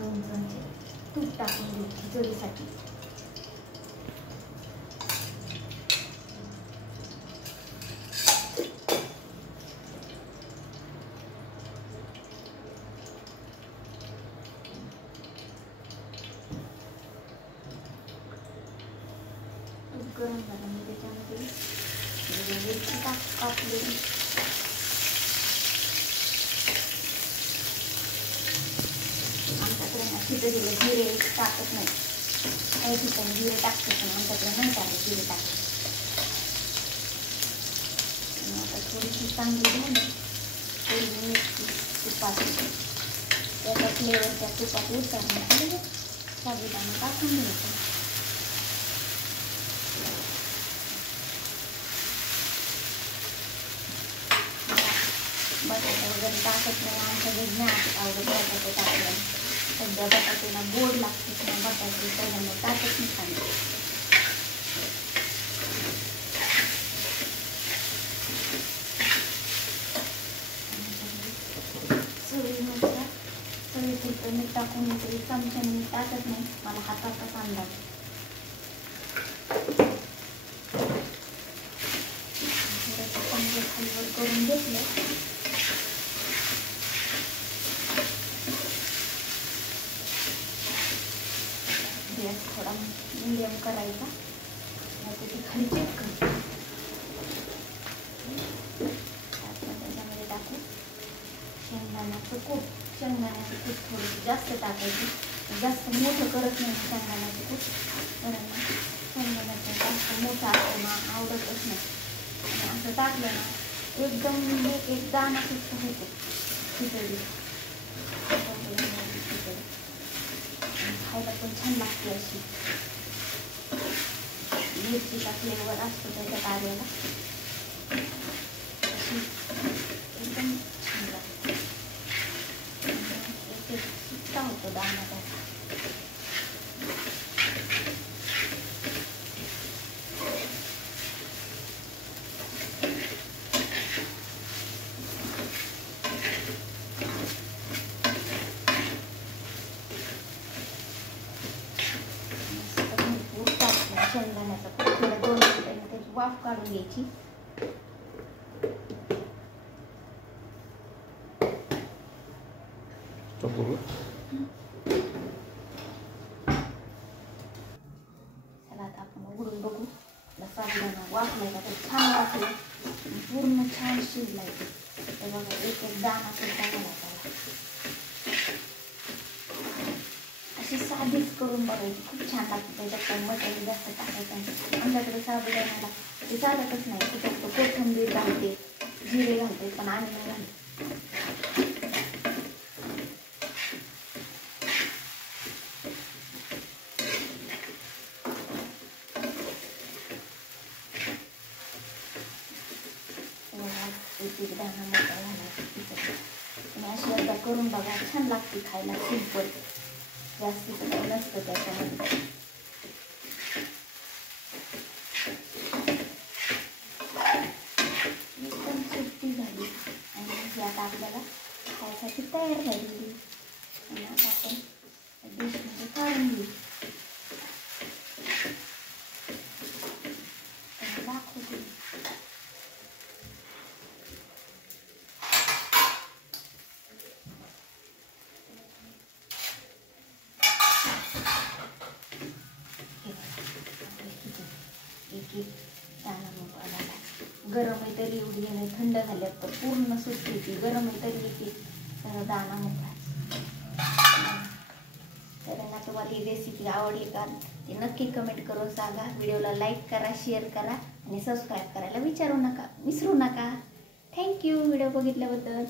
2 चमचे तूप टाकून घेऊ खिचडीसाठी. तूप गरम झालं मी त्याच्यामध्ये मिरची कापलेली, आमच्याकडे खिचडीला जिरे टाकत नाही, काही ठिकाणी जिरे टाकतात पण आमच्याकडे नाही टाकत जिरे टाकत. आता थोडीशी चांगली घेऊन थोडी मिरची तुपात त्याचा फ्लेवर त्या तुपात उतरण्यासाठी साबुदाणा टाकून घ्यायचा. बटाटा वगैरे टाकत नाही, आमच्या घरी नाही आवडत बटाटे टाकलं. सध्या बटाट्याला गोड लागते किंवा बटाटे पहिल्यांदा टाकत नाही खाली. चवीनुसार चवीपुरतं मीठ टाकून तरी चमच्याने मीठ टाकत नाही, मला हाताचाच अंदाज. थोडंसं चांगलं खालीवर करून घेतलं. गॅस थोडा मीडियम करायचा, नाही ती खाली चिटकते. त्याच्यामध्ये टाकू शेंगदाण्याचं कूट. शेंगदाण्याचं कूट थोडं जास्त टाकायचं, जास्त मोठं करत नाही शेंगदाण्याचं कूट, कारण शेंगदाण्याचं जास्त मोठं आपल्याला आवडतच नाही. आणि असं टाकलं ना एकदम एक दाणा सुद्धा होतो खिचडी. खायला पण छान लागते अशी. मिरचीचा फ्लेवर असतो त्याच्यात आलेला, अशी एकदम छान लागते. एक एक सुट्टा होतो दाणा त्याचा. शेंगदाण्याचा कूट थोडं 2 मिनिटांनी त्याची वाफ काढून घ्यायची. चला आता आपण उघडून बघू. साबुदाणा वाफलाय का, तर छान वाफला, पूर्ण छान शिजलाय. ते बघा एक एक दाणा सुद्धा झाला त्याला. अशी साधीच करून बघायची, खूप छान लागते. त्याच्यात काही मसाले जास्त टाकायचं. आमच्याकडे साबुदाण्याला ते चालतच नाही, त्याच्यात कोथिंबीर घालते, जिरे घालते, पण आम्ही नाही घालते. एक दाणा मोठा झाला. तुम्ही अशी एकदा करून बघा, छान लागते खायला. सिंपल, जास्तीचं काही नसतं त्याच्यामध्ये. एकदम सुट्टी झाली आणि ही आता आपल्याला खायसाठी तयार झालेली. आणि आता आपण डिशमध्ये काढून घेऊ. दाखवते एक दाणा मोकळा झाला. गरम आहे तरी एवढी नाही, थंड झाल्यात तर पूर्ण सुटते ती. गरम आहे तरी येते तर दाणा मोकळा. तर तुम्हाला ही रेसिपी आवडली का ते नक्की कमेंट करून सांगा. व्हिडिओला लाईक करा, शेअर करा आणि सबस्क्राईब करायला विसरू नका. Thank you video बघितल्याबद्दल.